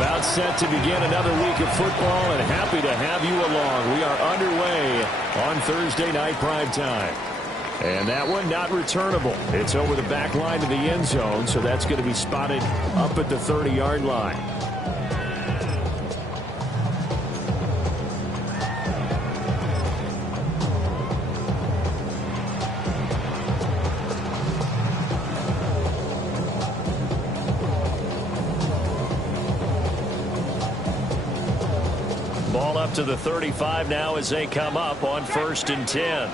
About set to begin another week of football, and happy to have you along. We are underway on Thursday night prime time. And that one not returnable. It's over the back line to the end zone, so that's going to be spotted up at the 30-yard line. Ball up to the 35 now as they come up on 1st and 10.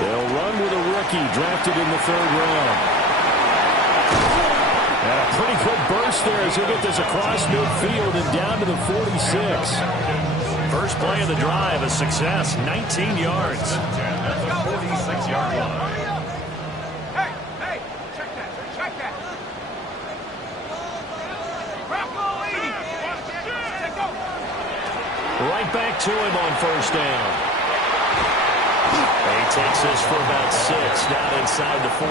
They'll run with a rookie drafted in the 3rd round. And a pretty good burst there as he'll get this across midfield and down to the 46. First play of the drive, a success, 19 yards. 46-yard line. Right back to him on 1st down. He takes this for about 6 down inside the 40.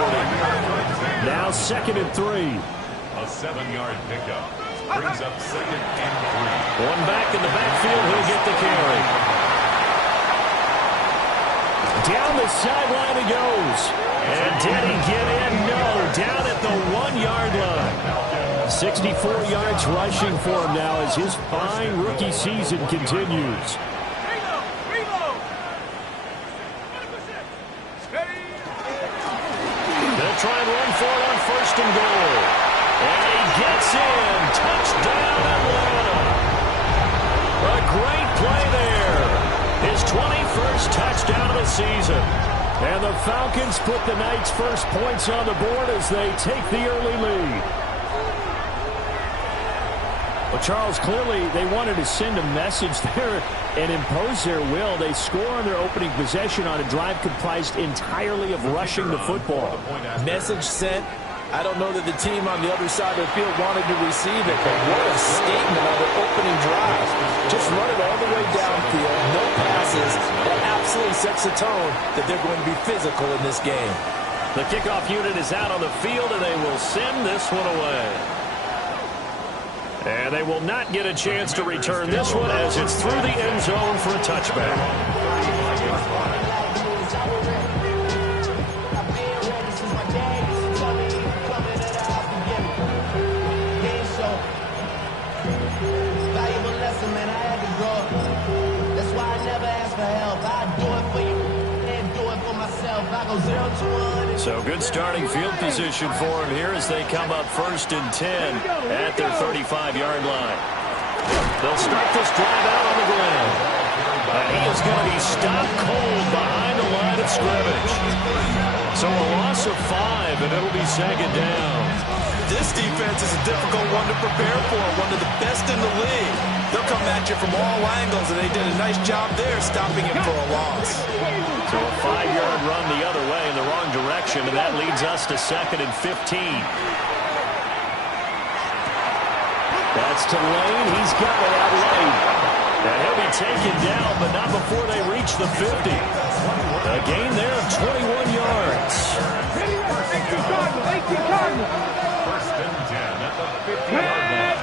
Now 2nd and 3. A 7-yard pickup. Brings up 2nd and 3. One back in the backfield. He'll get the carry. Down the sideline he goes. And did he get in? No. Down at the 1-yard line. 64 yards rushing for him now as his fine rookie season continues. They'll try and run for it on 1st and goal. And he gets in. Touchdown, Atlanta. A great play there. His 21st touchdown of the season. And the Falcons put the Knights' first points on the board as they take the early lead. Well, Charles, clearly they wanted to send a message there and impose their will. They score on their opening possession on a drive comprised entirely of rushing the football. Message sent. I don't know that the team on the other side of the field wanted to receive it, but what a statement on their opening drive. Just run it all the way downfield, no passes. That absolutely sets the tone that they're going to be physical in this game. The kickoff unit is out on the field, and they will send this one away. And they will not get a chance to return this one as it's through the end zone for a touchback. So good starting field position for him here as they come up 1st and 10 at their 35-yard line. They'll start this drive out on the ground. And he is going to be stopped cold behind the line of scrimmage. So a loss of 5, and it'll be 2nd down. This defense is a difficult one to prepare for, one of the best in the league. They'll come at you from all angles, and they did a nice job there stopping it for a loss. So a 5-yard run the other way in the wrong direction, and that leads us to 2nd and 15. That's to Lane. He's got it out late. And he'll be taken down, but not before they reach the 50. A gain there of 21 yards. 1st and 10 at the 50-yard line.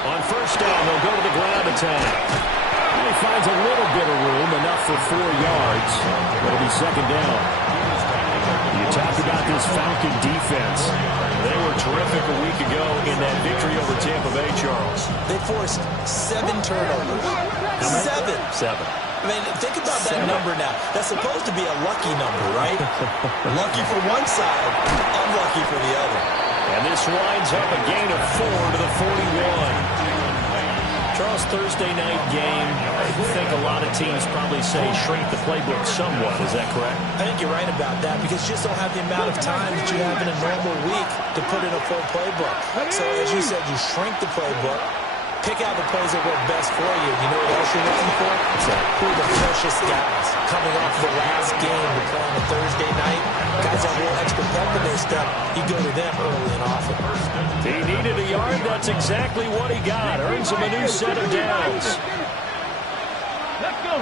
On 1st down, they'll go to the ground attack. He finds a little bit of room, enough for 4 yards. It'll be 2nd down. You talked about this Falcon defense. They were terrific a week ago in that victory over Tampa Bay, Charles. They forced 7 turnovers. 7. 7. I mean, think about that number now. That's supposed to be a lucky number, right? Lucky for one side, unlucky for the other. And this winds up a gain of 4 to the 41. Charles, Thursday night game, I think a lot of teams probably say shrink the playbook somewhat. Is that correct? I think you're right about that because you just don't have the amount of time that you have in a normal week to put in a full playbook. So, as you said, you shrink the playbook, pick out the plays that work best for you. You know what else you're looking for? Who are the freshest guys coming off the last game to play on a Thursday night? Guys have a little extra pep in their step. You go to them early and often. He needed a yard. That's exactly what he got. Earns him a new set of downs. Let's go.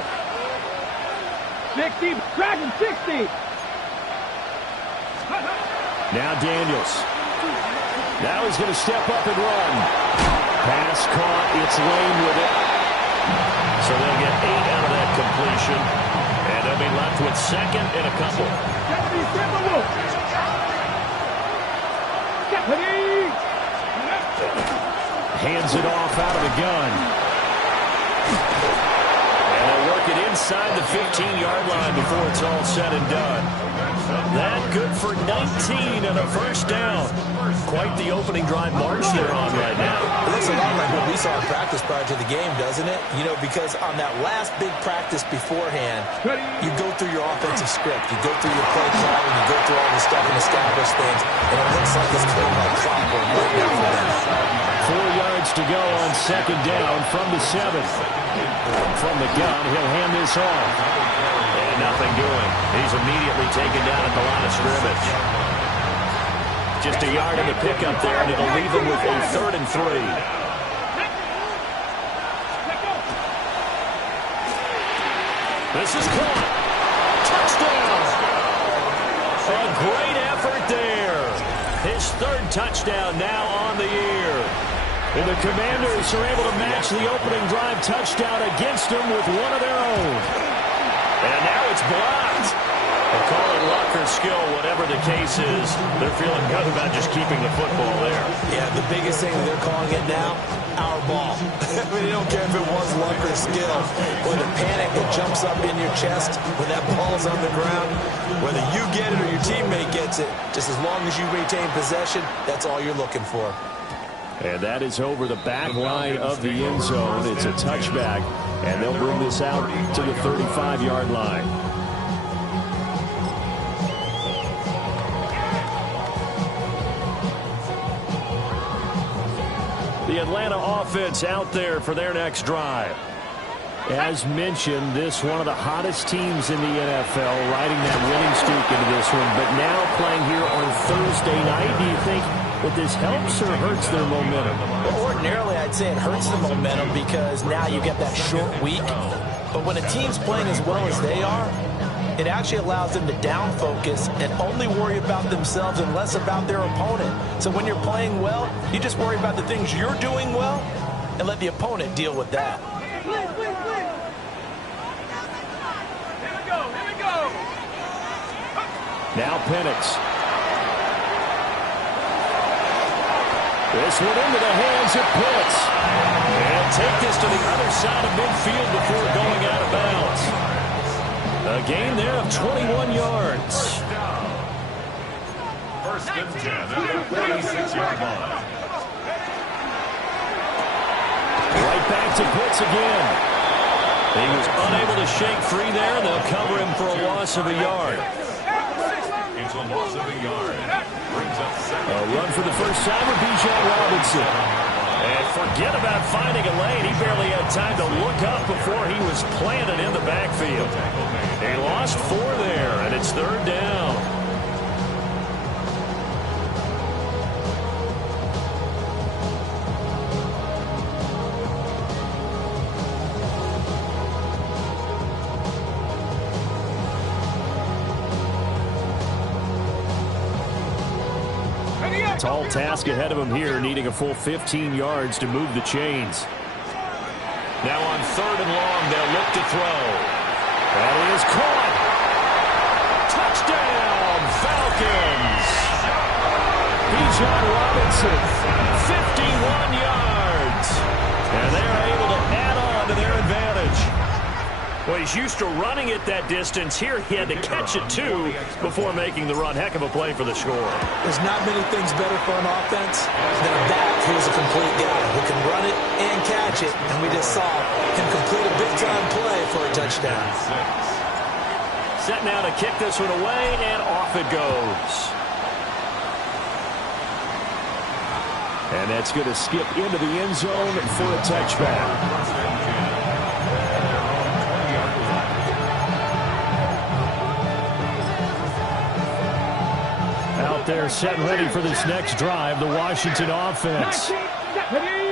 60, dragon 60. Now Daniels. Now he's going to step up and run. Pass caught. It's Lane with it. So they'll get 8 out of that completion. And they'll be left with second and a couple. Hands it off out of the gun. And they'll work it inside the 15-yard line before it's all said and done. That good for 19 and a first down. Quite the opening drive march they're on right now. It looks a lot like what we saw in practice prior to the game, doesn't it? You know, because on that last big practice beforehand, you go through your offensive script. You go through your play calling. You go through all this stuff and establish things. And it looks like it's kind of like clockwork right now for them. 4 yards to go on second down from the 7. From the gun, he'll hand this off. And nothing doing. He's immediately taken down at the line of scrimmage. Just a yard in the pickup there, and it'll leave him with a 3rd and 3. This is caught. Touchdown! A great effort there. His 3rd touchdown now on the year. And the Commanders are able to match the opening drive touchdown against them with one of their own. And now it's blocked. They call it luck or skill, whatever the case is. They're feeling good about just keeping the football there. Yeah, the biggest thing they're calling it now, our ball. I mean, they don't care if it was luck or skill. Or the panic that jumps up in your chest when that ball's on the ground. Whether you get it or your teammate gets it, just as long as you retain possession, that's all you're looking for. And that is over the back line of the end zone. It's a touchback, and they'll bring this out to the 35-yard line. The Atlanta offense out there for their next drive. As mentioned, this one of the hottest teams in the NFL, riding that winning streak into this one, but now playing here on Thursday night. Do you think that this helps or hurts their momentum? Well, ordinarily, I'd say it hurts the momentum because now you get that short week. But when a team's playing as well as they are, it actually allows them to down focus and only worry about themselves and less about their opponent. So when you're playing well, you just worry about the things you're doing well and let the opponent deal with that. Here we go. Now Penix. This one into the hands of Pitts. And take this to the other side of midfield before going out of bounds. A gain there of 21 yards. First and 10 at the 46-yard line. Right back to Pitts again. He was unable to shake free there. They'll cover him for a loss of a yard. It's a loss of a yard. Brings up second. A run for the first time with Bijan Robinson. And forget about finding a lane. He barely had time to look up before he was planted in the backfield. He lost 4 there, and it's 3rd down. Tall task ahead of him here, needing a full 15 yards to move the chains. Now on 3rd and long, they'll look to throw. And he is caught. Touchdown, Falcons. Bijan Robinson, 51 yards. And they're able to add on to their advantage. Well, he's used to running it that distance. Here he had to catch it, too, before making the run. Heck of a play for the score. There's not many things better for an offense than a back who's a complete guy who can run it and catch it. And we just saw him complete a big-time play for a touchdown. Set now to kick this one away, and off it goes. And that's going to skip into the end zone for a touchback. Out there set ready for this next drive, the Washington offense.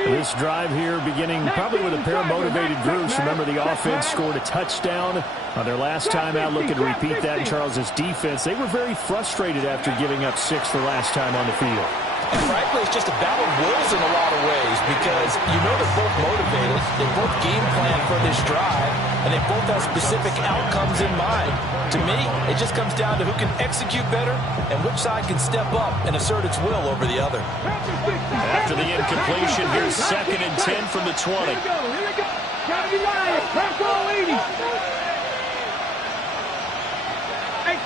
This drive here beginning probably with a pair of motivated groups. Remember, the offense scored a touchdown on their last time out. Looking to repeat that in Charles's defense. They were very frustrated after giving up 6 the last time on the field. And frankly, it's just a battle of wills in a lot of ways because you know they're both motivated. They both game plan for this drive, and they both have specific outcomes in mind. To me, it just comes down to who can execute better and which side can step up and assert its will over the other. After the incompletion, here's 2nd and 10 from the 20. Here we go. Gotta be lying. Bronco 80.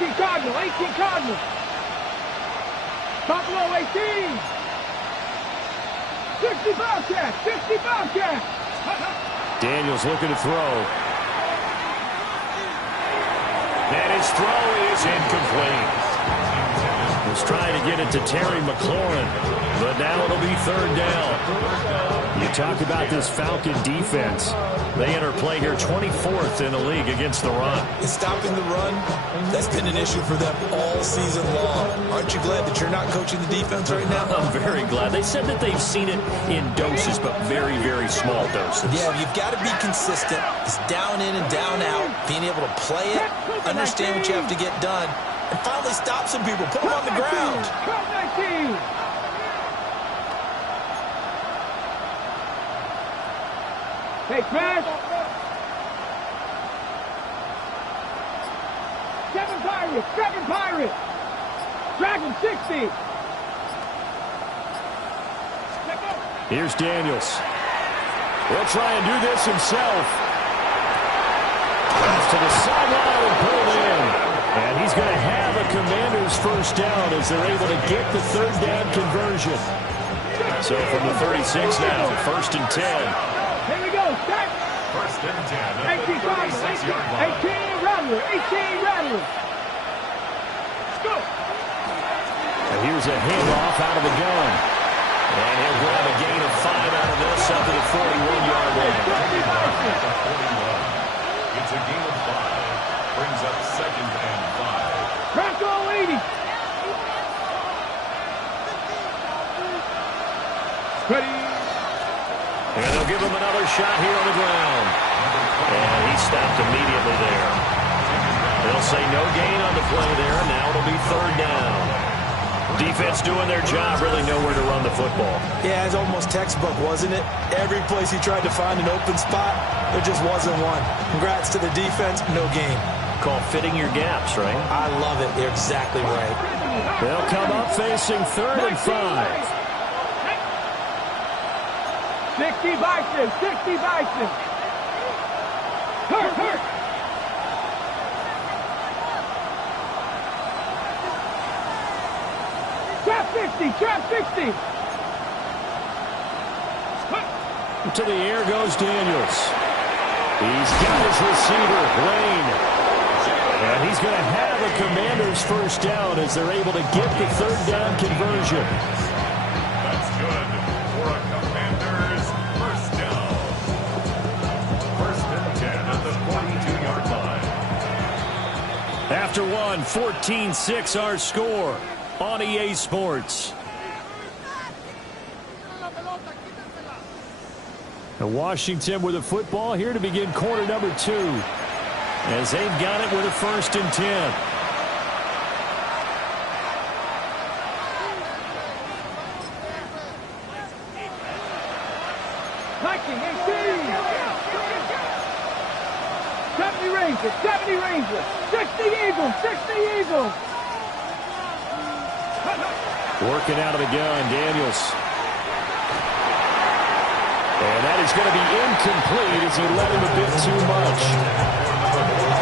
18 Cardinal. 18 Cardinal. Buffalo 18. 60 Bobcats. 60 Bobcats. Daniels looking to throw. And his throw is incomplete. Was trying to get it to Terry McLaurin, but now it'll be 3rd down. You talk about this Falcon defense. They enter play here 24th in the league against the run. Stopping the run, that's been an issue for them all season long. Aren't you glad that you're not coaching the defense right now? I'm very glad. They said that they've seen it in doses, but very, very small doses. Yeah, you've got to be consistent. It's down in and down out. Being able to play it, understand what you have to get done, and finally stop some people. Put them on the ground. 12-19. Hey, Chris. 7 Pirates. 7 Pirates. Dragon 60. Here's Daniels. He'll try and do this himself. Pass to the sideline and pulled in. And he's going to have a Commanders first down as they're able to get the 3rd down conversion. So from the 36 now, 1st and 10. Here we go. Start. 1st and 10 at the 36-yard line. 18 Rattler. 18 Rattler. Let's go. And here's a handoff out of the gun. And he'll grab a gain of 5 out of this up to the 41-yard line. It's a gain of 5. Brings up 2nd and 5. Bronco 80. Ready. And they'll give him another shot here on the ground. And he stopped immediately there. They'll say no gain on the play there. Now it'll be 3rd down. Defense doing their job, really nowhere to run the football. Yeah, it's almost textbook, wasn't it? Every place he tried to find an open spot, there just wasn't one. Congrats to the defense, no gain. Called fitting your gaps, right? I love it. You're exactly right. They'll come up facing 3rd and 5. 60 Bison. 60 Bison. Hurt. Trap 60. To the air goes Daniels. He's got his receiver, Lane. And he's going to have a Commanders first down as they're able to get the 3rd down conversion. That's good for a Commanders first down. 1st and 10 at the 42-yard line. After one, 14-6 our score on EA Sports. And Washington with a football here to begin quarter number 2. As they've got it with a 1st and 10. Viking 18. 70 Rangers. 70 Rangers. 60 Eagles. 60 Eagles. Working out of the gun, Daniels. And that is going to be incomplete as he let him a bit too much.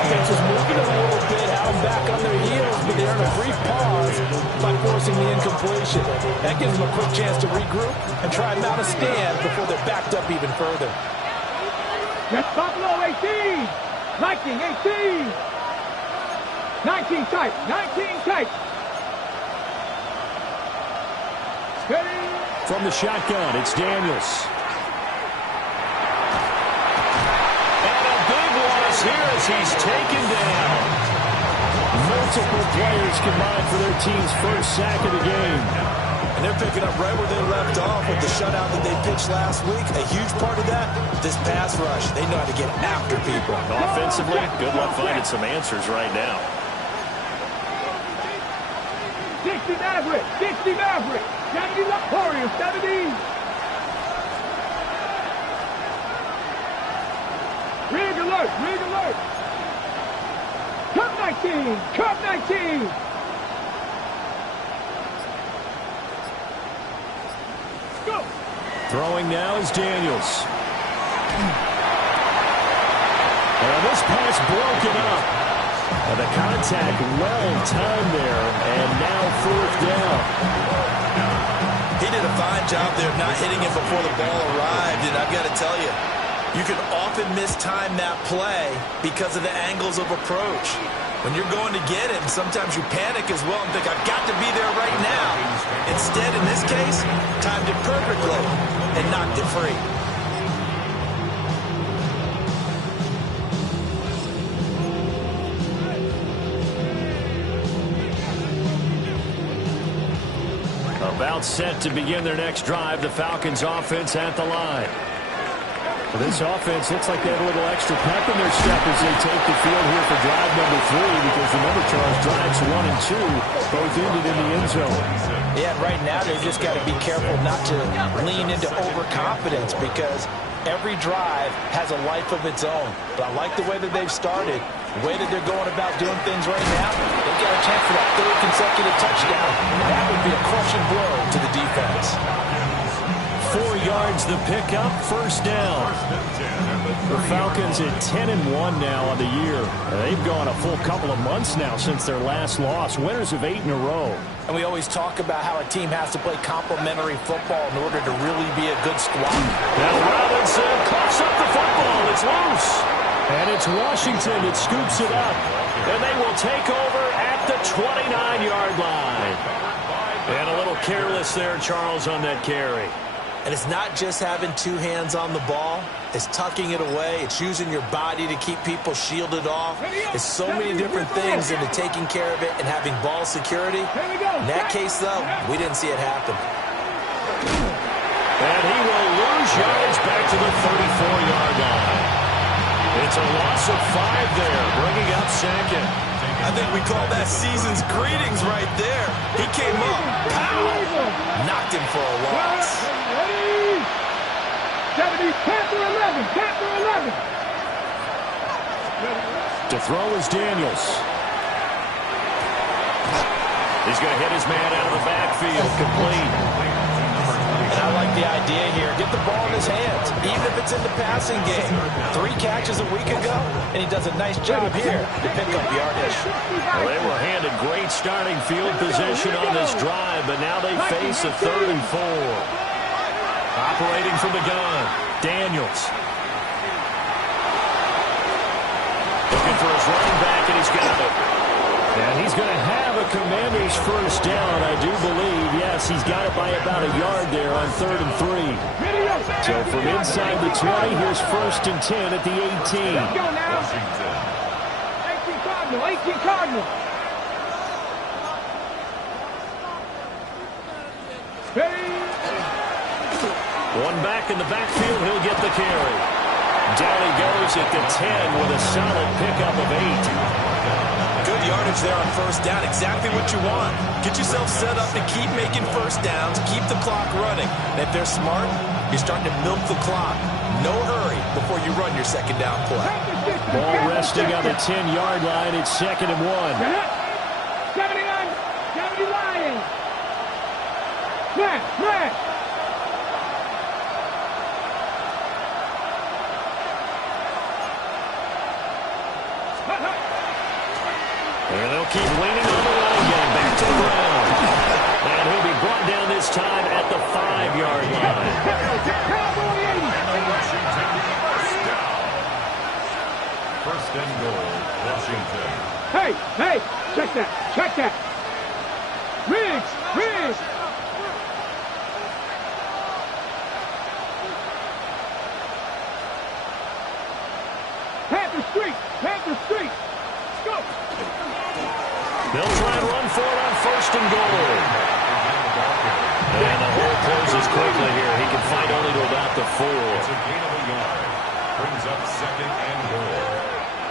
Defense was moving a little bit, had them back on their heels, but they earned a brief pause by forcing the incompletion. That gives them a quick chance to regroup and try and mount a stand before they're backed up even further. That's Buffalo 18. Viking 18. 19 tight. 19 tight. Steady. From the shotgun, it's Daniels. And a big loss here as he's taken down. Multiple players combined for their team's first sack of the game. And they're picking up right where they left off with the shutout that they pitched last week. A huge part of that, this pass rush. They know how to get after people. Offensively, good luck finding some answers right now. 60 Maverick, 60 Maverick, 70 Warriors, 70. Rig alert, rig alert. Cup 19, Cup 19. Go. Throwing now is Daniels. And this pass broken up. And the contact well timed there, and now fourth down. He did a fine job there of not hitting it before the ball arrived, and I've got to tell you, you can often mistime that play because of the angles of approach. When you're going to get it, sometimes you panic as well and think, I've got to be there right now. Instead, in this case, timed it perfectly and knocked it free. About set to begin their next drive, the Falcons offense at the line. This offense looks like they have a little extra pep in their step as they take the field here for drive number 3, because remember, Charles, drives 1 and 2 both ended in the end zone. Yeah, and right now they've just got to be careful not to lean into overconfidence, because every drive has a life of its own. But I like the way that they've started, the way that they're going about doing things right now. They've got a chance for that 3rd consecutive touchdown. That would be a crushing blow to the defense. 4 yards the pickup, first down. The Falcons at 10-1 now on the year. They've gone a full couple of months now since their last loss. Winners of 8 in a row. And we always talk about how a team has to play complementary football in order to really be a good squad. Now Robinson coughs up the football. It's loose. And it's Washington that scoops it up. And they will take over at the 29-yard line. And a little careless there, Charles, on that carry. And it's not just having 2 hands on the ball. It's tucking it away. It's using your body to keep people shielded off. It's so many different things into taking care of it and having ball security. In that case, though, we didn't see it happen. And he will lose yards back to the 34-yard line. It's a loss of 5 there, bringing up second. I think we call that season's greetings right there. He came up, pow, knocked him for a loss. 70, Panther 11, Panther 11. To throw is Daniels. He's going to hit his man out of the backfield, complete. And I like the idea here. Get the ball in his hands, even if it's in the passing game. 3 catches a week ago, and he does a nice job here to pick up yardage. Well, they were handed great starting field position on this drive, but now they face a 3rd and 4. Operating from the gun, Daniels. Looking for his running back, and he's got it. And he's going to have a Commander's first down, I do believe. Yes, he's got it by about a yard there on 3rd and 3. So from inside the 20, here's 1st and 10 at the 18. Let's go now. 18 Cardinal, 18 Cardinal. One back in the backfield, he'll get the carry. Down he goes at the 10 with a solid pickup of 8. Good yardage there on first down. Exactly what you want. Get yourself set up to keep making first downs, keep the clock running. And if they're smart, you're starting to milk the clock. No hurry before you run your second down play. Ball resting on the 10-yard line. It's 2nd and 1. 70 Lions. Smash. And they'll keep leaning on the line game back to the ground. And he'll be brought down this time at the 5-yard line. First and goal, Washington. Hey, check that. Riggs. Panther Street. Let's go. They'll try and run for it on 1st and goal. And the hole closes quickly here. He can fight only to about the 4. It's a gain of a yard. Brings up second and goal.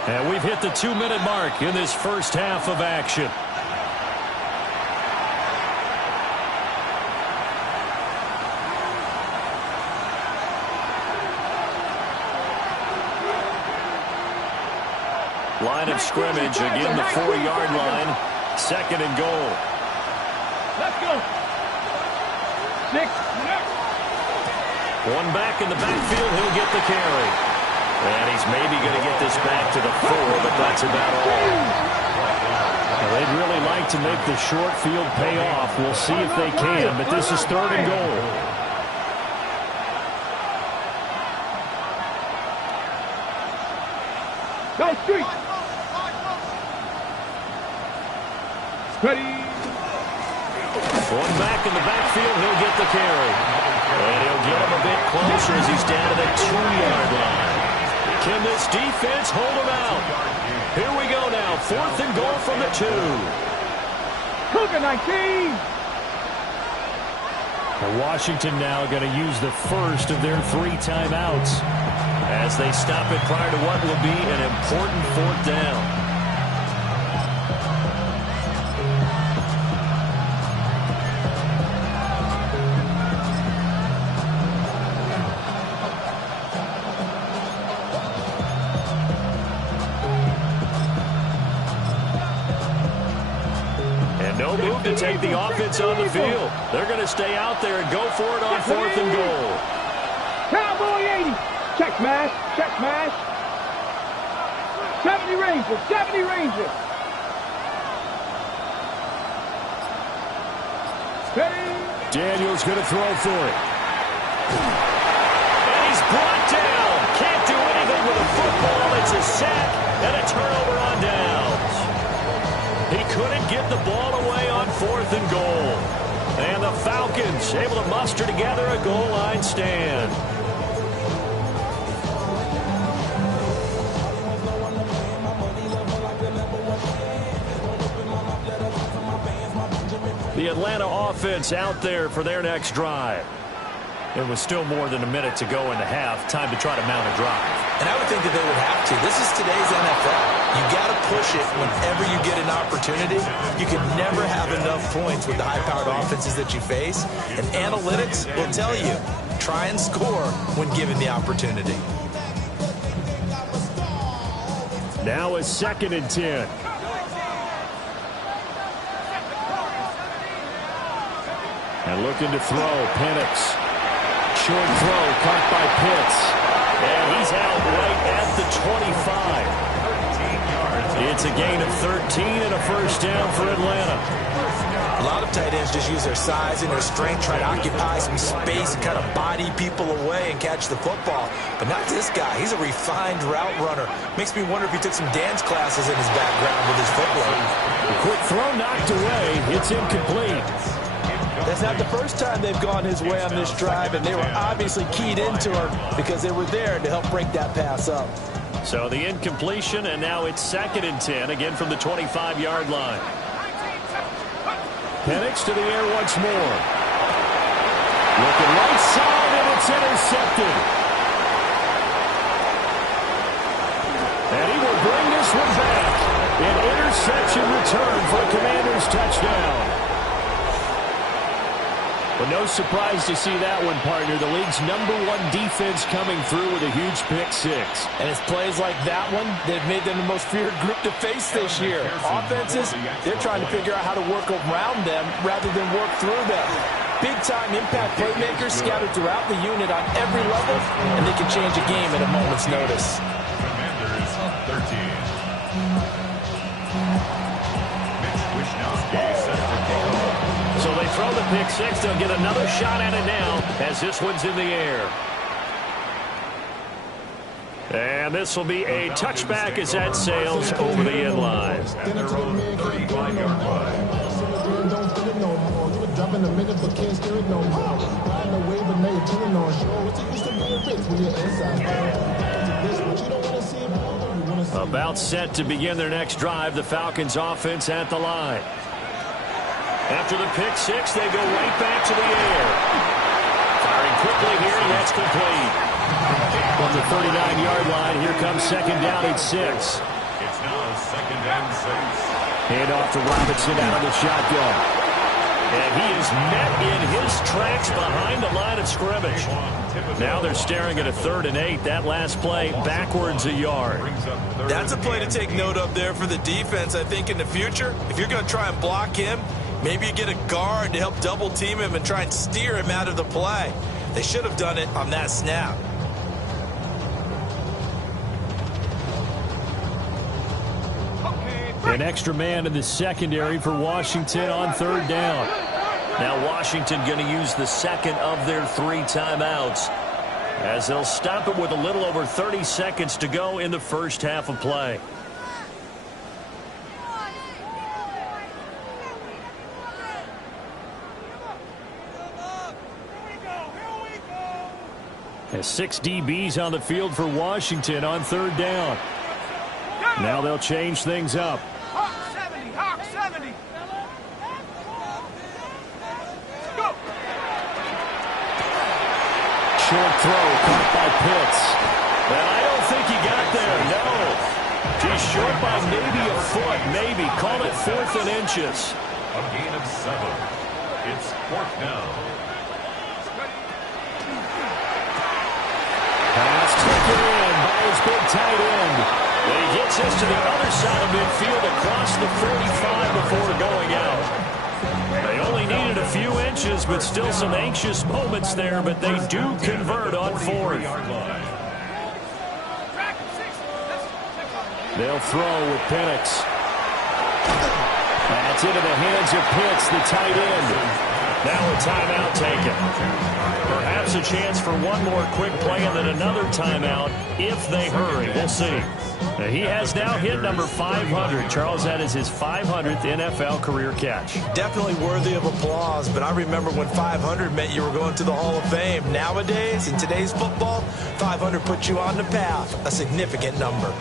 And we've hit the 2-minute mark in this first half of action. Line of scrimmage, again the 4-yard line. Second and goal. Let's go. 6. One back in the backfield, he'll get the carry. And he's maybe going to get this back to the 4, but that's about all. Well, they'd really like to make the short field pay off. We'll see if they can, but this is third and goal. Go street. Ready. One back in the backfield, he'll get the carry. And he'll get him a bit closer as he's down to the 2-yard line. Can this defense hold him out? Here we go now. 4th and goal from the 2. Cougar 19. Well, Washington now going to use the first of their 3 timeouts as they stop it prior to what will be an important 4th down. No move to take the offense on the field. They're going to stay out there and go for it on 4th and goal. Cowboy 80. Check smash. Check smash. 70 Rangers. 70 Rangers. Ready. Daniels going to throw for it. And he's brought down. Can't do anything with a football. It's a sack and a turnover on downs. He couldn't get the ball away on 4th and goal. And the Falcons able to muster together a goal line stand. The Atlanta offense out there for their next drive. There was still more than a minute to go in the half. Time to try to mount a drive. And I would think that they would have to. This is today's NFL. You got to push it whenever you get an opportunity. You can never have enough points with the high-powered offenses that you face. And analytics will tell you, try and score when given the opportunity. Now a 2nd and 10. And looking to throw, Penix. Short throw, caught by Pitts. And he's out right at the 25. It's a gain of 13 and a first down for Atlanta. A lot of tight ends just use their size and their strength, try to occupy some space and kind of body people away and catch the football. But not this guy. He's a refined route runner. Makes me wonder if he took some dance classes in his background with his footwork. A quick throw knocked away. It's incomplete. That's not the first time they've gone his way on this drive, and they were obviously keyed into him because they were there to help break that pass up. So the incompletion, and now it's 2nd and 10, again from the 25-yard line. Penix to the air once more. Looking right side, and it's intercepted. And he will bring this one back. An interception return for a Commanders touchdown. But no surprise to see that one, partner. The league's #1 defense coming through with a huge pick 6. And it's plays like that one that have made them the most feared group to face this year. Offenses, they're trying to figure out how to work around them rather than work through them. Big-time impact playmakers scattered throughout the unit on every level, and they can change a game at a moment's notice. Commanders 13. Mitch Wishnowsky set to kick off. So they throw the pick 6. They'll get another shot at it now as this one's in the air. And this will be a touchback as that sails over the end line. At their own 35-yard line. About set to begin their next drive, the Falcons offense at the line. After the pick six, they go right back to the air. Firing quickly here, and that's complete. From the 39-yard line, here comes second down at 6. It's now 2nd and 6. Hand off to Robinson out of the shotgun. And he is met in his tracks behind the line of scrimmage. Now they're staring at a 3rd and 8. That last play, backwards a yard. That's a play to take note of there for the defense, I think, in the future. If you're going to try and block him, maybe you get a guard to help double team him and try and steer him out of the play. They should have done it on that snap. An extra man in the secondary for Washington on 3rd down. Now Washington going to use the second of their 3 timeouts as they'll stop it with a little over 30 seconds to go in the first half of play. Has 6 DBs on the field for Washington on 3rd down. Now they'll change things up. Hawk 70, Hawk 70. Go. Short throw caught by Pitts. And I don't think he got there, no. He's short by maybe a foot, maybe. Call it 4th and inches. A gain of 7. It's 4th down. Pass taken in by his big tight end. And he gets this to the other side of midfield across the 45 before going out. They only needed a few inches, but still some anxious moments there, but they do convert on 4th. They'll throw with Penix. That's into the hands of Pitts, the tight end. Now a timeout taken. Perhaps a chance for one more quick play and then another timeout if they hurry. We'll see. He has now hit number 500. Charles, that is his 500th NFL career catch. Definitely worthy of applause, but I remember when 500 meant you were going to the Hall of Fame. Nowadays, in today's football, 500 puts you on the path, a significant number.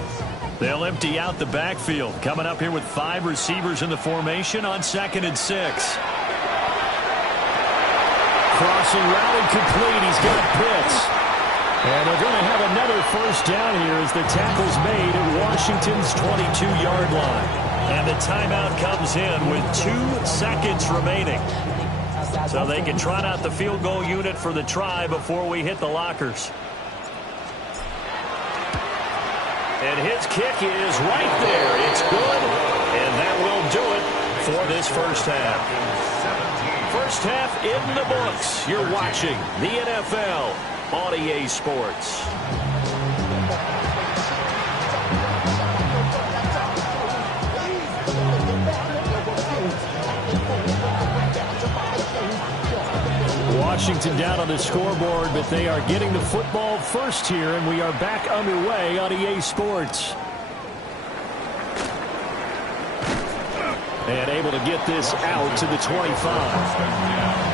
They'll empty out the backfield. Coming up here with 5 receivers in the formation on 2nd and 6. Crossing route incomplete. He's got Pitts. And they're going to have another first down here as the tackle's made at Washington's 22-yard line. And the timeout comes in with 2 seconds remaining. So they can trot out the field goal unit for the try before we hit the lockers. And his kick is right there. It's good. And that will do it for this first half. First half in the books. You're watching the NFL on EA Sports. Washington down on the scoreboard, but they are getting the football first here, and we are back underway on EA Sports. And able to get this out to the 25.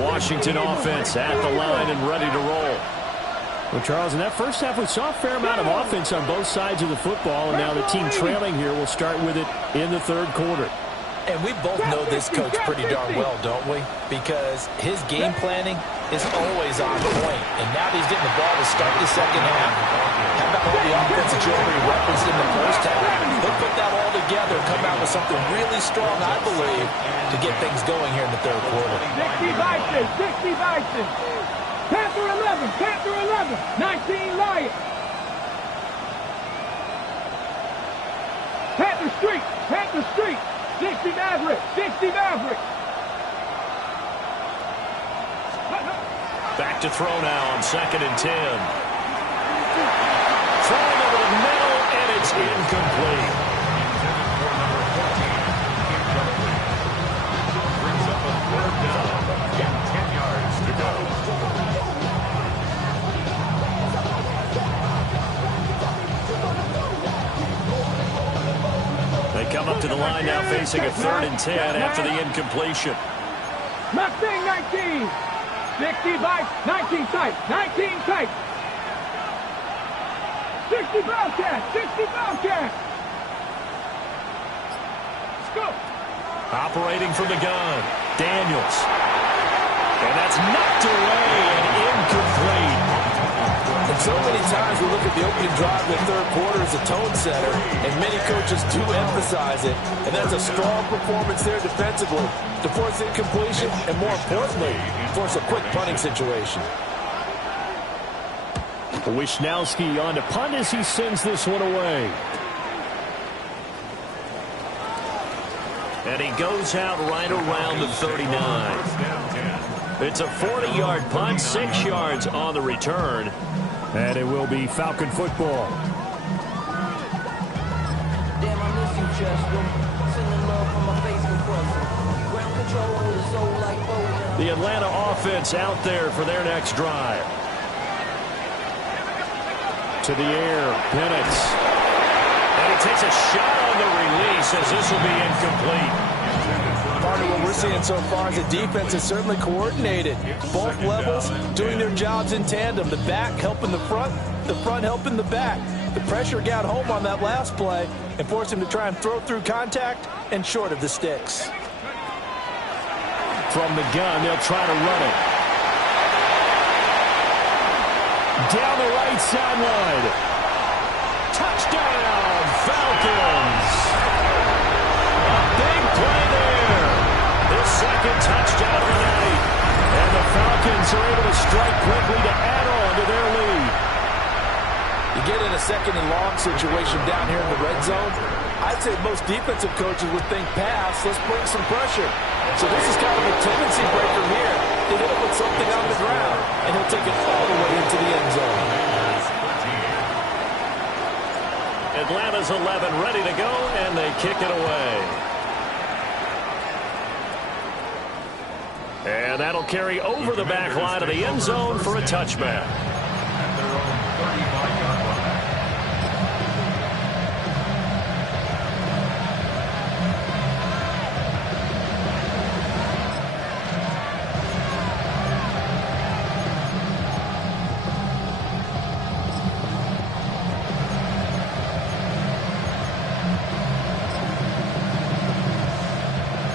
Washington offense at the line and ready to roll. Well, Charles, in that first half, we saw a fair amount of offense on both sides of the football, and now the team trailing here will start with it in the third quarter. And we both know this coach pretty darn well, don't we? Because his game planning is always on point. And now that he's getting the ball to start the second half, how about all the offense that you already referenced in the first half? He'll put that all together and come out with something really strong, I believe, to get things going here in the third quarter. 60 Vikings, 60 Vikings. Panther 11, Panther 11, 19 Lions. Panther Street, Panther Street. 60 Maverick, 60 Maverick. Back to throw now on 2nd and 10. Throwing over the middle, and it's incomplete. Brings up a 3rd down and 10 yards to go. They come up to the line now facing a 3rd and 10 after the incompletion. Mustang 19. 60 Vice, 19 tight. 19 tight. 60 Bobcat. 60 Bobcat. Let's go. Operating from the gun, Daniels. And that's knocked away and incomplete. And so many times we look at the opening drive of the third quarter as a tone setter, and many coaches do emphasize it. And that's a strong performance there defensively to force incompletion and, more importantly, force a quick punting situation. Wisnowski on to punt as he sends this one away. And he goes out right around the 39. It's a 40-yard punt, 6 yards on the return. And it will be Falcon football. Damn, I miss you, Chester. Sending love from my face compressor. Ground control with a soul like Bowie. The Atlanta offense out there for their next drive. To the air, Bennett. And he takes a shot on the release as this will be incomplete. Partner, what we're seeing so far is the defense is certainly coordinated. Both levels doing their jobs in tandem. The back helping the front helping the back. The pressure got home on that last play and forced him to try and throw through contact and short of the sticks. From the gun, they'll try to run it. Down the right sideline. Touchdown, Falcons. A big play there. His second touchdown of the night. And the Falcons are able to strike quickly to add on to their lead. You get in a second and long situation down here in the red zone, I'd say most defensive coaches would think pass, let's bring some pressure. So this is kind of a tendency breaker here. They hit him with something on the ground, and he'll take it all the way into the end zone. Atlanta's 11 ready to go, and they kick it away. And that'll carry over the back line of the end zone for a touchback. At their own 35-yard line.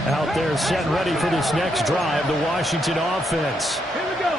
Out there set ready for this next drive, the Washington offense. Here we go.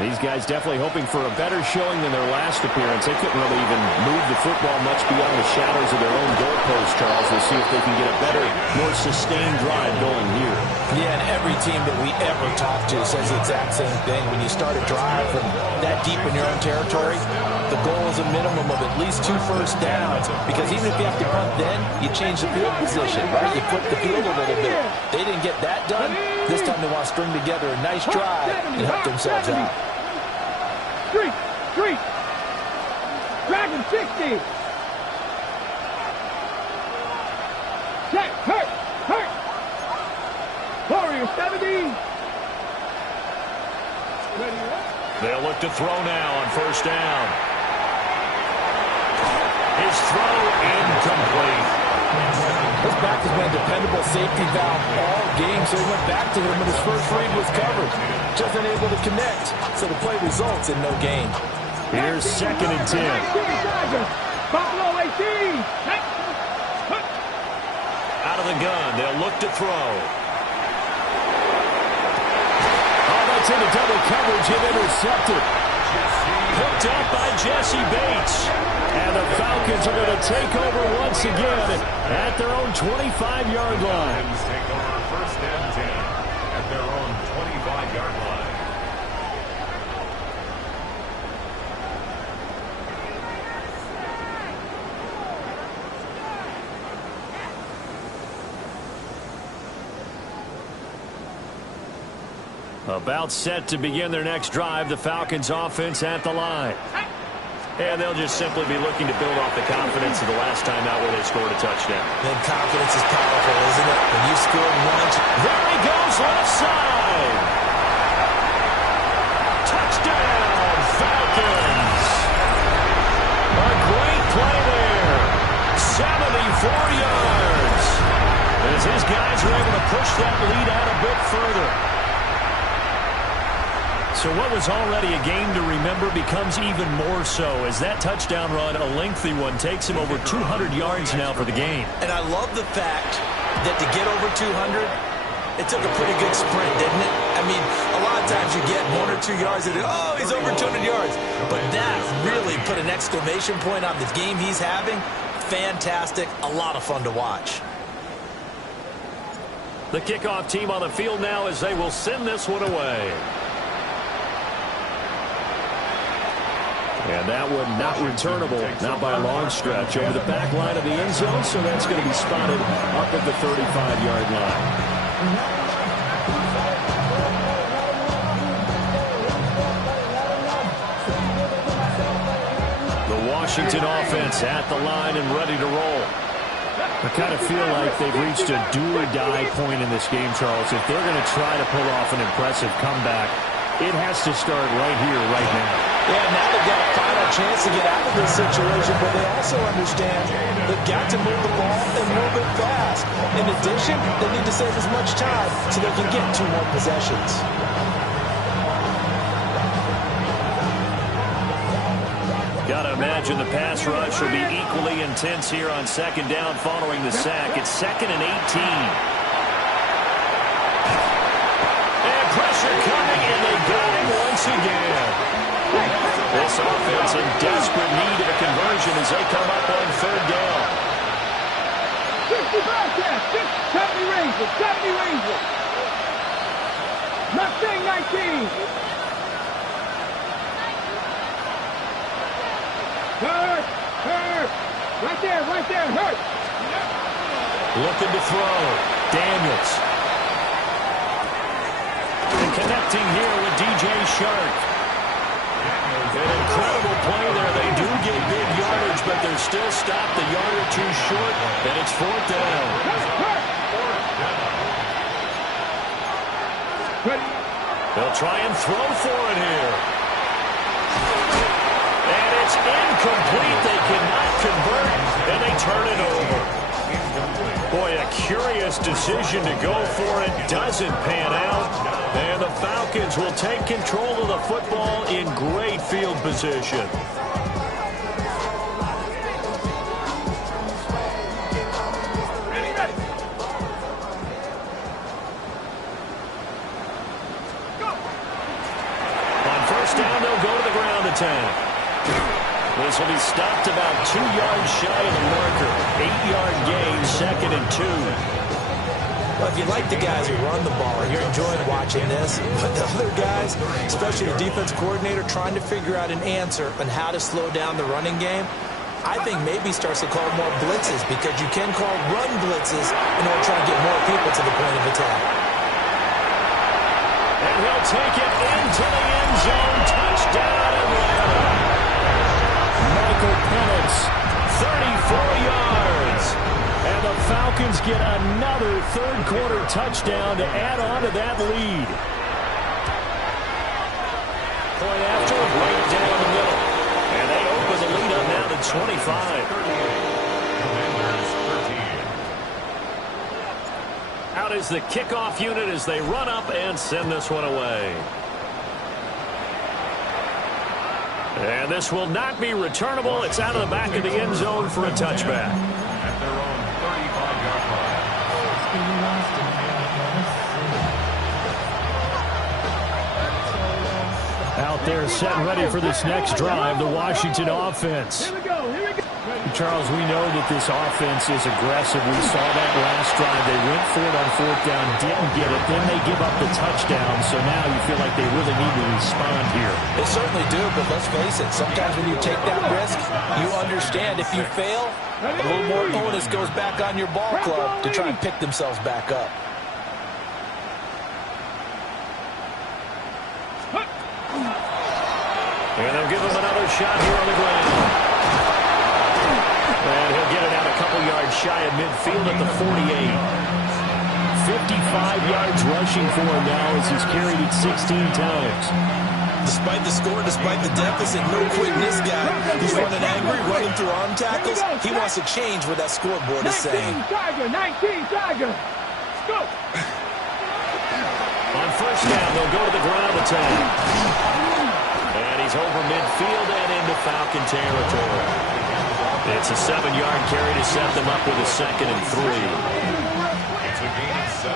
These guys definitely hoping for a better showing than their last appearance. They couldn't really even move the football much beyond the shadows of their own goalpost, Charles. We'll see if they can get a better, more sustained drive going here. Yeah, and every team that we ever talk to says the exact same thing. When you start a drive from that deep in your own territory, the goal is a minimum of at least 2 first downs, because even if you have to punt then, you change the field position, right? You flip the field a little bit. They didn't get that done. This time they want to string together a nice drive and help themselves out. Street. Dragon 60. Check. Hurt. Warrior 70. They'll look to throw now on first down. His throw incomplete. His back has been a dependable safety valve all game, so he went back to him when his first read was covered. Just unable to connect, so the play results in no gain. Here's 2nd and 10. Buffalo 18. Out of the gun, they'll look to throw. Oh, that's into double coverage and intercepted. Hooked up by Jesse Bates. And the Falcons are going to take over once again at their own 25-yard line. Falcons take over first and 10 at their own 25-yard line. About set to begin their next drive, the Falcons offense at the line. And they'll just simply be looking to build off the confidence of the last time out where they scored a touchdown. Then confidence is powerful, isn't it? When you score once, There he goes, left side. Touchdown, Falcons. A great play there. 74 yards. As his guys are able to push that lead out a bit further. So what was already a game to remember becomes even more so as that touchdown run, a lengthy one, takes him over 200 yards now for the game. And I love the fact that to get over 200, it took a pretty good sprint, didn't it? I mean, a lot of times you get 1 or 2 yards and, oh, he's over 200 yards. But that really put an exclamation point on the game he's having. Fantastic. A lot of fun to watch. The kickoff team on the field now as they will send this one away. And that one not returnable, not by a long stretch, over the back line of the end zone, so that's going to be spotted up at the 35-yard line. The Washington offense at the line and ready to roll. I kind of feel like they've reached a do-or-die point in this game, Charles. If they're going to try to pull off an impressive comeback, it has to start right here, right now. Yeah, now they've got a final chance to get out of this situation, but they also understand they've got to move the ball and move it fast. In addition, they need to save as much time so they can get 2 more possessions. Got to imagine the pass rush will be equally intense here on second down following the sack. It's 2nd and 18. And pressure coming, and they got him once again. This offense in desperate need of a conversion as they come up on 3rd down. 65 pass, 70 Rangers, 70 Rangers. Mustang 19. Hurt, hurt. Right there, hurt. Looking to throw. Daniels. And connecting here with DJ Shark. An incredible play there. They do get big yardage, but they're still stopped a yard or 2 short, and it's 4th down. They'll try and throw for it here. And it's incomplete. They cannot convert, and they turn it over. Boy, a curious decision to go for it. Doesn't pan out. And the Falcons will take control of the football in great field position. On 1st down, they'll go to the ground attack. This will be stopped about 2 yards shy of the marker. 8-yard gain, 2nd and 2. Well, if you like the guys who run the ball, you're enjoying watching this. But the other guys, especially the defense coordinator, trying to figure out an answer on how to slow down the running game, I think maybe starts to call more blitzes because you can call run blitzes in order to try to get more people to the point of attack. And he'll take it into the end zone. Touchdown, Atlanta. Michael Penix, 34 yards. And the Falcons get another 3rd-quarter touchdown to add on to that lead. Point after, right down the middle. And they open the lead up now to 25. Out is the kickoff unit as they run up and send this one away. And this will not be returnable. It's out of the back of the end zone for a touchback. At their own 35-yard line. Out there set and ready for this next drive, the Washington offense. Here we go. Charles, we know that this offense is aggressive. We saw that last drive. They went for it on 4th down, didn't get it. Then they give up the touchdown. So now you feel like they really need to respond here. They certainly do, but let's face it. Sometimes when you take that risk, you understand if you fail, a little more onus goes back on your ball club to try and pick themselves back up. And they'll give him another shot here on the ground. And he'll get it out a couple yards shy of midfield at the 48. 55 yards rushing for him now as he's carried it 16 times. Despite the score, despite the deficit, no quitting this guy. He's running angry, running through arm tackles. He wants to change what that scoreboard is saying. 19 Tiger, 19 Tiger. Go. On first down. They'll go to the ground attack. And he's over midfield and into Falcon territory. It's a 7-yard carry to set them up with a 2nd and 3. It's a gain of 7.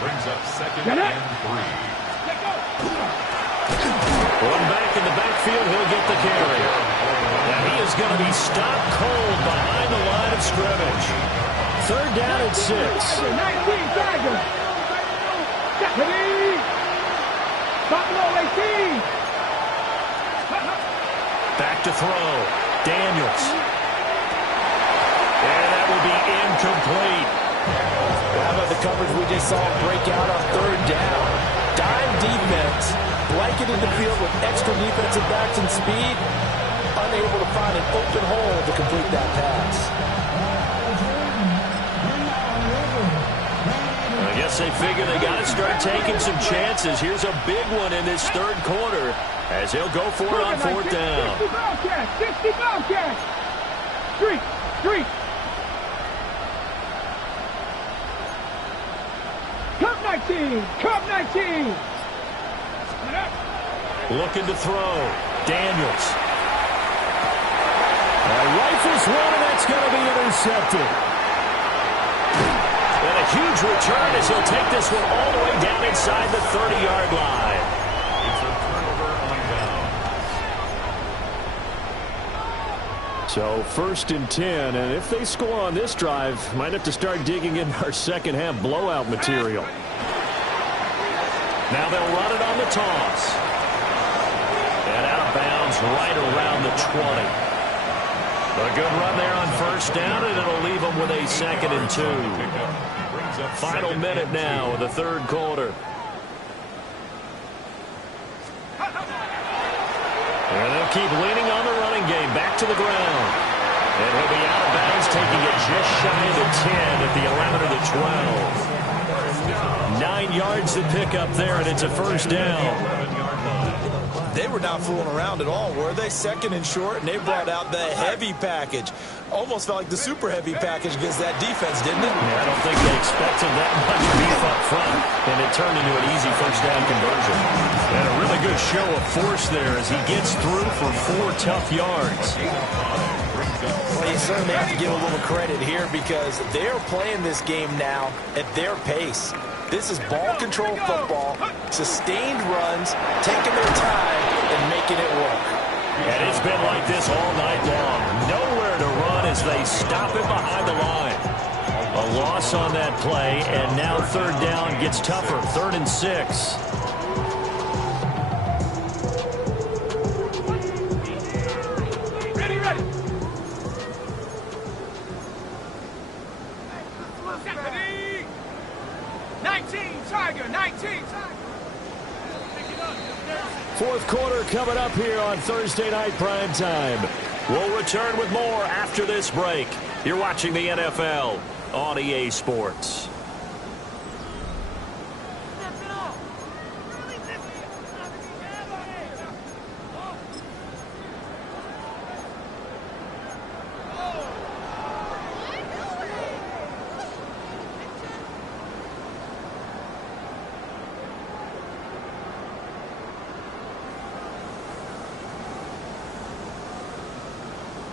Brings up 2nd and 3. One back in the backfield, he'll get the carry. And he is going to be stopped cold behind the line of scrimmage. 3rd down and 6. 19, Tiger. Ready? Buffalo 18. Back to throw. Daniels. And that will be incomplete. How about the coverage we just saw break out on 3rd down? Dime defense, blanketed the field with extra defensive backs and speed, unable to find an open hole to complete that pass. I guess they figure they got to start taking some chances. Here's a big one in this 3rd quarter as he'll go for it on 4th down. 60 Bobcats. 60 Bobcats. Street. Street. Cup 19. Cup 19. Looking to throw. Daniels. Rifles one, and that's going to be intercepted. And a huge return as he'll take this one all the way down inside the 30-yard line. It's a turnover on down. So 1st and 10, and if they score on this drive, might have to start digging in our second half blowout material. Now they'll run it on the toss. And out of bounds right around the 20. A good run there on 1st down, and it'll leave them with a 2nd and 2. Final minute now of the 3rd quarter. And they'll keep leaning on the running game. Back to the ground. And he'll be out of bounds, taking it just shy of the 10 at the 11 or the 12. 9 yards to pick up there, and it's a 1st down. They were not fooling around at all, were they? 2nd and short, and they brought out the heavy package. Almost felt like the super heavy package against that defense, didn't it? Yeah, I don't think they expected that much beef up front, and it turned into an easy 1st down conversion. And a really good show of force there as he gets through for 4 tough yards. Well, you certainly have to give a little credit here because they're playing this game now at their pace. This is ball control football, sustained runs, taking their time, and making it work. And it's been like this all night long. Nowhere to run as they stop it behind the line. A loss on that play, and now 3rd down gets tougher. 3rd and 6. Ready, ready. Ready. 19, Tiger. 19, Tiger. 4th quarter coming up here on Thursday Night Prime Time. We'll return with more after this break. You're watching the NFL on EA Sports.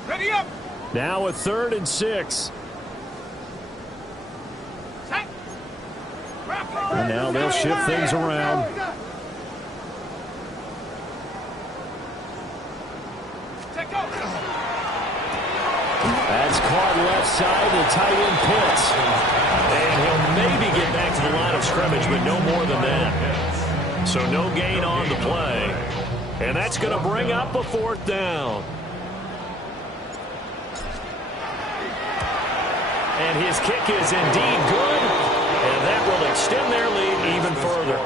Ready up. Now a 3rd and 6. And now they'll shift things around. That's caught left side, the tight end Pitts. And he'll maybe get back to the line of scrimmage, but no more than that. So no gain on the play. And that's going to bring up a 4th down. And his kick is indeed good, and that will extend their lead even further.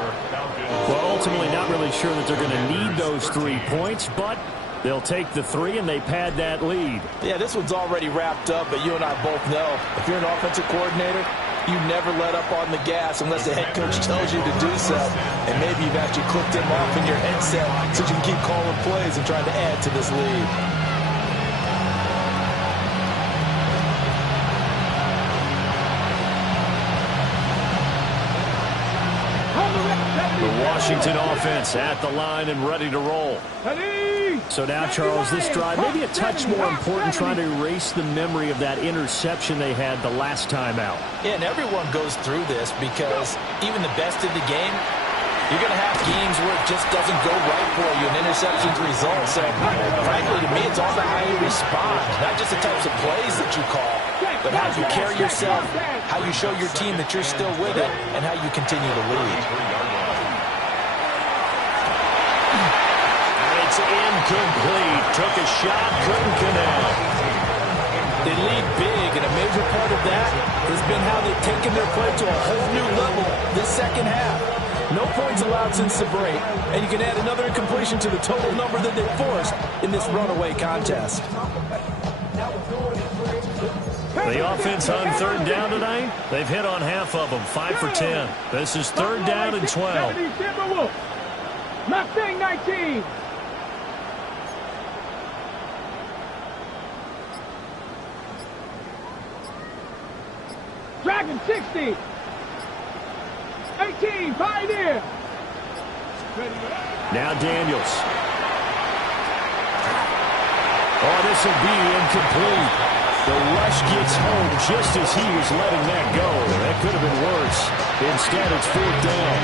Well, ultimately not really sure that they're going to need those 3 points, but they'll take the 3 and they pad that lead. Yeah, this one's already wrapped up, but you and I both know if you're an offensive coordinator, you never let up on the gas unless the head coach tells you to do so. And maybe you've actually clicked him off in your headset so you can keep calling plays and trying to add to this lead. On the The Washington offense at the line and ready to roll. So now, Charles, this drive maybe a touch more important, trying to erase the memory of that interception they had the last time out. Yeah, and everyone goes through this because even the best in the game, you're going to have games where it just doesn't go right for you, and interceptions result. So, frankly, to me, it's all about how you respond, not just the types of plays that you call, but how you carry yourself, how you show your team that you're still with it, and how you continue to lead. It's incomplete. Took a shot, couldn't connect. They lead big, and a major part of that has been how they've taken their play to a whole new level this second half. No points allowed since the break, and you can add another incompletion to the total number that they forced in this runaway contest. The offense on third down tonight, they've hit on half of them, 5 for 10. This is third down and 12. Mustang 19. Dragon 60. 18, Pioneer. Now Daniels. Oh, this will be incomplete. The rush gets home just as he was letting that go. That could have been worse. Instead, it's fourth down.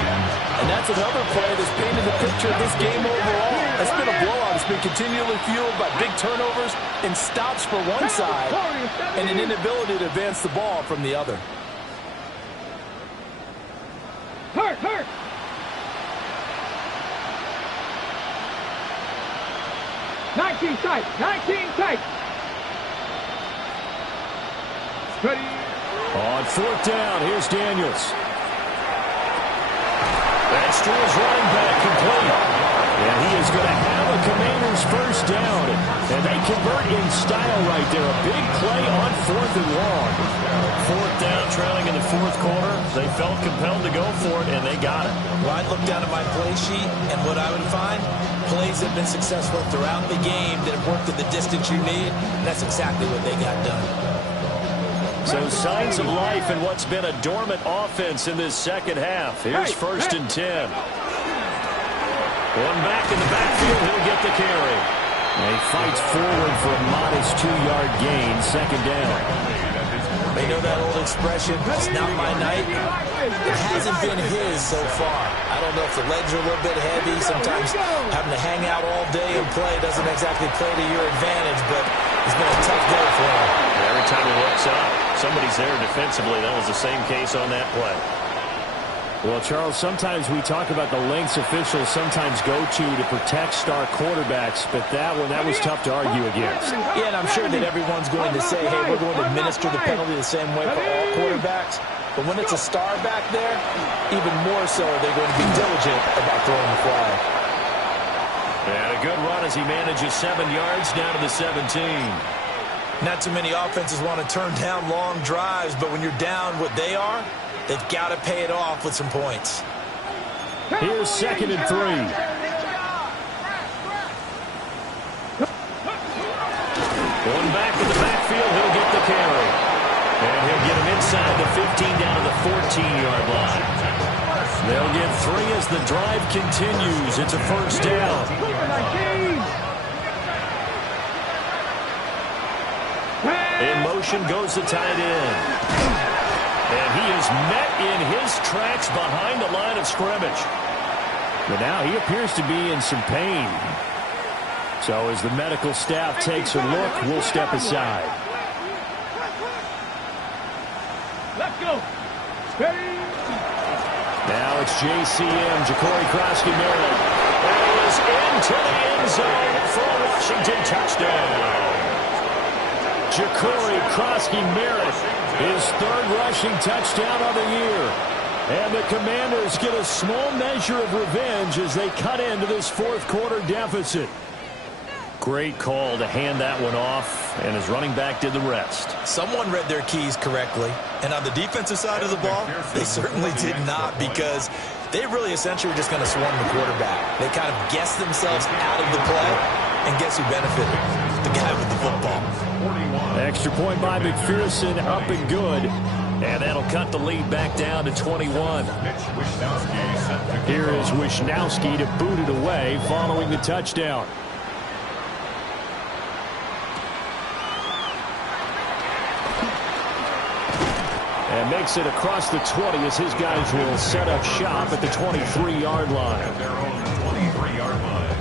And that's another play that's painted the picture of this game overall. It's been a blowout. It's been continually fueled by big turnovers and stops for one side and an inability to advance the ball from the other. Hurt. 19 tight. Ready. On fourth down, here's Daniels. That's to his running back, complete. And he is going to have a Commanders first down. And they convert in style right there. A big play on fourth and long. Fourth down, trailing in the fourth quarter. They felt compelled to go for it, and they got it. Well, I'd look down at my play sheet, and what I would find, plays have been successful throughout the game that have worked at the distance you need, and that's exactly what they got done. So signs of life in what's been a dormant offense in this second half. Here's first and 10. One back in the backfield, he'll get the carry. And he fights forward for a modest 2-yard gain, second down. They know that old expression, it's not my night. It hasn't been his so far. I don't know if the legs are a little bit heavy. Sometimes having to hang out all day and play doesn't exactly play to your advantage, but it's been a tough day for him. Every time he looks up, somebody's there defensively. That was the same case on that play. Well, Charles, sometimes we talk about the lengths officials sometimes go to protect star quarterbacks, but that was tough to argue against. Yeah, and I'm sure that everyone's going to say, hey, we're going to administer the penalty the same way for all quarterbacks. But when it's a star back there, even more so, they're going to be diligent about throwing the flag. And a good run as he manages 7 yards down to the 17. Not too many offenses want to turn down long drives, but when you're down what they are, they've got to pay it off with some points. Here's second and 3. Going back to the backfield, he'll get the carry. And he'll get him inside the 15 down to the 14-yard line. They'll get 3 as the drive continues. It's a first down. In motion goes the tight end. And he is met in his tracks behind the line of scrimmage. But now he appears to be in some pain. So as the medical staff takes a look, we'll step aside. Let's go. Now it's JCM, Ja'Cory Krosky-Merritt. That is into the end zone for a Washington touchdown. Ja'Cory Krosky-Merritt, his third rushing touchdown of the year. And the Commanders get a small measure of revenge as they cut into this fourth quarter deficit. Great call to hand that one off, and his running back did the rest. Someone read their keys correctly, and on the defensive side of the ball, they certainly did not, because they really essentially were just going to swarm the quarterback. They kind of guessed themselves out of the play, and guess who benefited? The guy with the football. Extra point by McPherson, up and good. And that'll cut the lead back down to 21. Here is Wishnowski to boot it away following the touchdown. And makes it across the 20 as his guys will set up shop at the 23-yard line. At their own 23-yard line.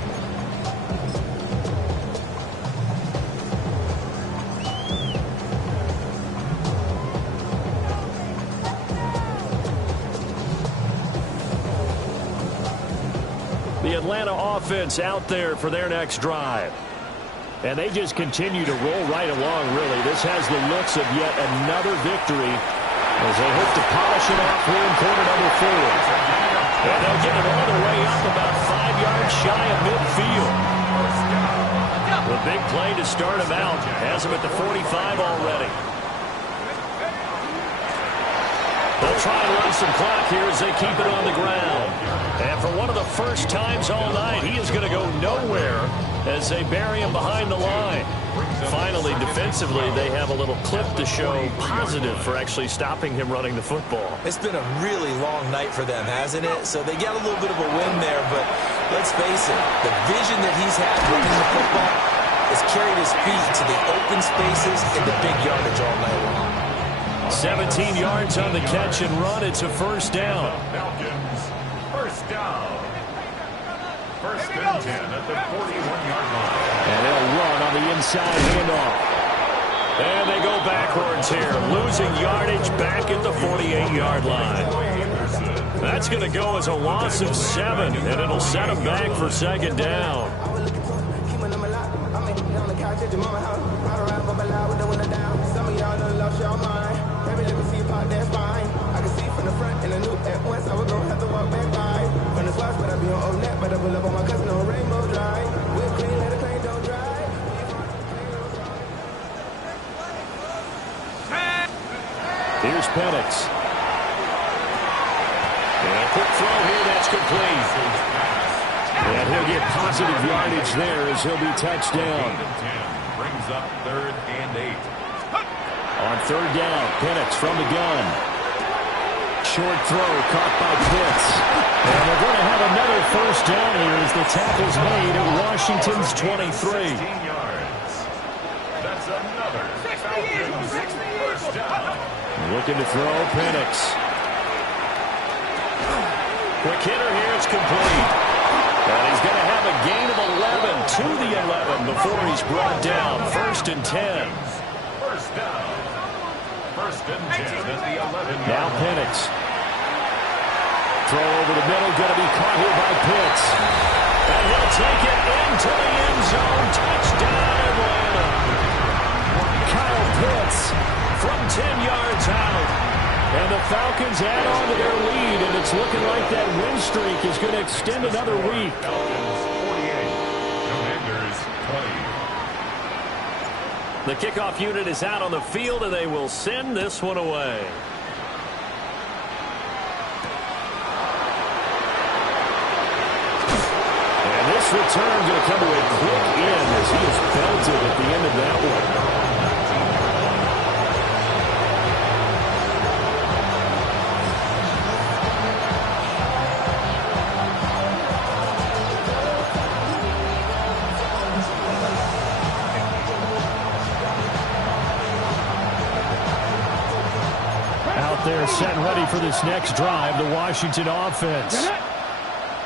The Atlanta offense out there for their next drive. And they just continue to roll right along, really. This has the looks of yet another victory as they hope to polish it off here in quarter number 4. And they'll get it all the way up about 5 yards shy of midfield. The big play to start him out has him at the 45 already. They'll try and run some clock here as they keep it on the ground. And for one of the first times all night, he is going to go nowhere as they bury him behind the line. Finally, defensively, they have a little clip to show positive for actually stopping him running the football. It's been a really long night for them, hasn't it? So they got a little bit of a win there, but let's face it, the vision that he's had running the football has carried his feet to the open spaces and the big yardage all night long. 17 yards on the catch and run. It's a first down. Falcons, first down. First and 10 at the 41-yard line. And they'll run on the inside handoff. And they go backwards here, losing yardage back at the 48-yard line. That's going to go as a loss of 7, and it'll set them back for second down. Here's Penix. And a quick throw here, that's complete. And he'll get positive yardage there as he'll be touched down. Brings up 3rd and 8. On third down, Penix from the gun. Short throw caught by Pitts. And they're going to have another first down here as the tackle's made at Washington's 23. 16 yards. That's another Falcons first down. Looking to throw, Penix. Quick hitter here, it's complete. And he's going to have a gain of 11 to the 11 before he's brought down. First and 10. First down. First and 10 at the 11. Now Penix. Throw over the middle, going to be caught here by Pitts. And he'll take it into the end zone. Touchdown, Atlanta. Kyle Pitts From 10 yards out. And the Falcons add on to their lead, and it's looking like that win streak is going to extend another week. Falcons 48. Commanders 20. The kickoff unit is out on the field, and they will send this one away. And this return going to come to a quick end as he is belted at the end of that one. They're set and ready for this next drive, the Washington offense.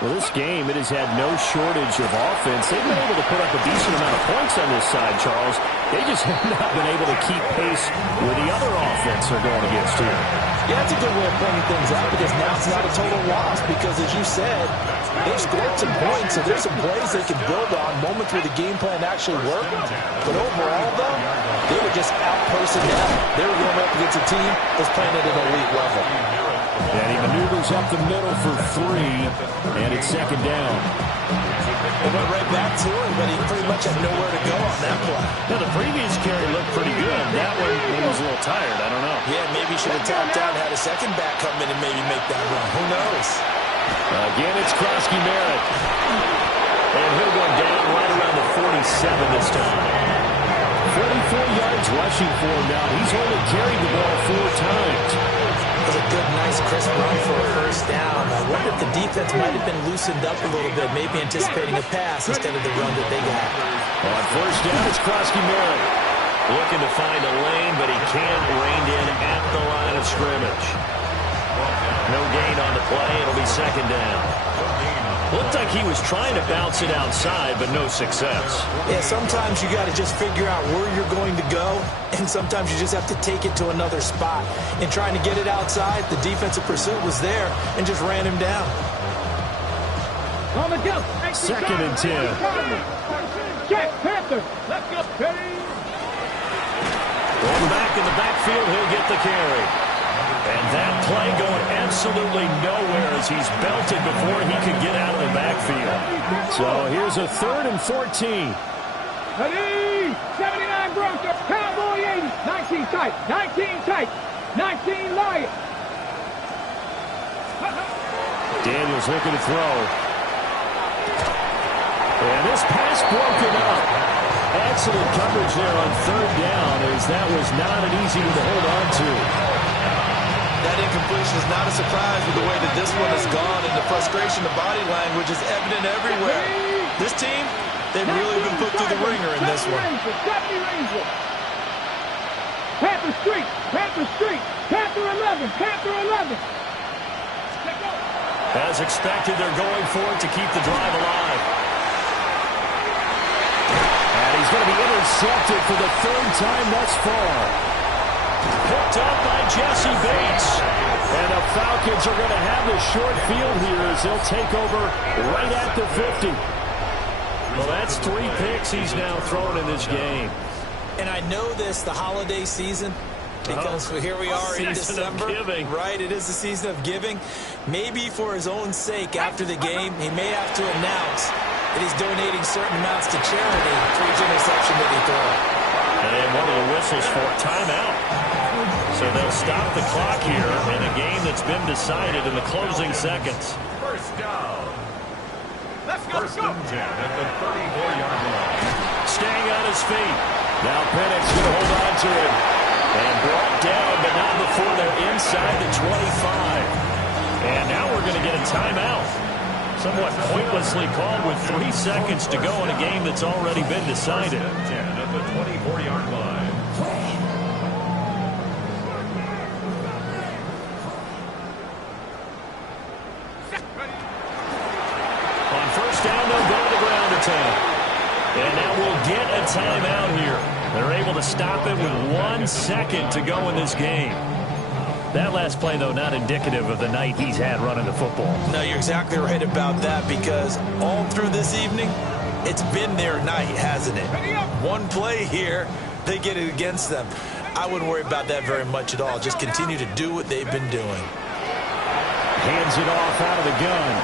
Well, this game, it has had no shortage of offense. They've been able to put up a decent amount of points on this side, Charles. They just have not been able to keep pace with the other offense they're going against here. Yeah, that's a good way of pointing things out because now it's not a total loss because, as you said, they've scored some points, so there's some plays they can build on, moments where the game plan actually worked. But overall, though, they were just out-personned out. They were going up against a team that's playing at an elite level. And he maneuvers up the middle for 3, and it's second down. They went right back to him, but he pretty much had nowhere to go on that play. Now, the previous carry looked pretty good. That one, he was a little tired. I don't know. Yeah, maybe he should have tapped out and had a second back come in and maybe make that run. Who knows? Again, it's Krosky Merritt. And he'll go down right around the 47 this time. 44 yards rushing for him now. He's only carried the ball 4 times. That was a good, nice, crisp run for a first down. I wonder if the defense might have been loosened up a little bit, maybe anticipating a pass instead of the run that they got. On first down, it's Krosky-Merritt. Looking to find a lane, but he can't rein in at the line of scrimmage. No gain on the play. It'll be second down. Looked like he was trying to bounce it outside, but no success. Yeah, sometimes you got to just figure out where you're going to go, and sometimes you just have to take it to another spot. In trying to get it outside, the defensive pursuit was there and just ran him down. On the jump. Second and 10. Check, Panther. Let's go, Penny. Going back in the backfield, he'll get the carry. And that play going absolutely nowhere as he's belted before he could get out of the backfield. So here's a 3rd and 14. Ready, 79 Broncos, Cowboy 80, 19 tight, 19 tight, 19 Lions. Daniels looking to throw. And this pass broken up. Excellent coverage there on 3rd down, as that was not an easy one to hold on to. That incompletion is not a surprise with the way that this one has gone, and the frustration, the body language is evident everywhere. This team, they've really been put through the ringer in this one. Panther Street, Panther Street, Panther 11, Panther 11. As expected, they're going for it to keep the drive alive. And he's going to be intercepted for the 3rd time thus far. Picked up by Jesse Bates. And the Falcons are going to have the short field here as they'll take over right at the 50. Well, that's 3 picks he's now thrown in this game. And I know this, the holiday season, because here we are in December. Right, it is the season of giving. Maybe for his own sake after the game, he may have to announce that he's donating certain amounts to charity for each interception that he throws. And one of the whistles for timeout. So they'll stop the clock here in a game that's been decided in the closing seconds. First down. First and 10 at the 34-yard line. Staying on his feet. Now Penix going to hold on to it. And brought down, but not before they're inside the 25. And now we're going to get a timeout. Somewhat pointlessly called with 3 seconds to go in a game that's already been decided. First and 10 at the 24-yard line. On first down, they'll go to the ground attack. And now we'll get a timeout here. They're able to stop it with 1 second to go in this game. That last play, though, not indicative of the night he's had running the football. No, you're exactly right about that, because all through this evening, it's been their night, hasn't it? One play here, they get it against them. I wouldn't worry about that very much at all. Just continue to do what they've been doing. Hands it off out of the gun.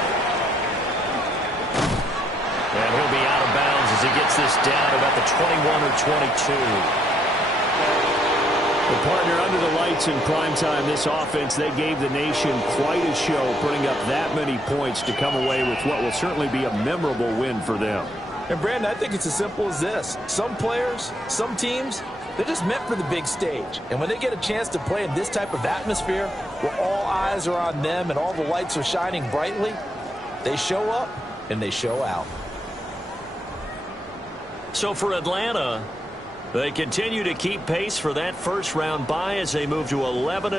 And he'll be out of bounds as he gets this down about the 21 or 22. Well, partner, under the lights in primetime, this offense, they gave the nation quite a show, putting up that many points to come away with what will certainly be a memorable win for them. And, Brandon, I think it's as simple as this. Some players, some teams, they're just meant for the big stage. And when they get a chance to play in this type of atmosphere where all eyes are on them and all the lights are shining brightly, they show up and they show out. So for Atlanta, they continue to keep pace for that first round bye as they move to 11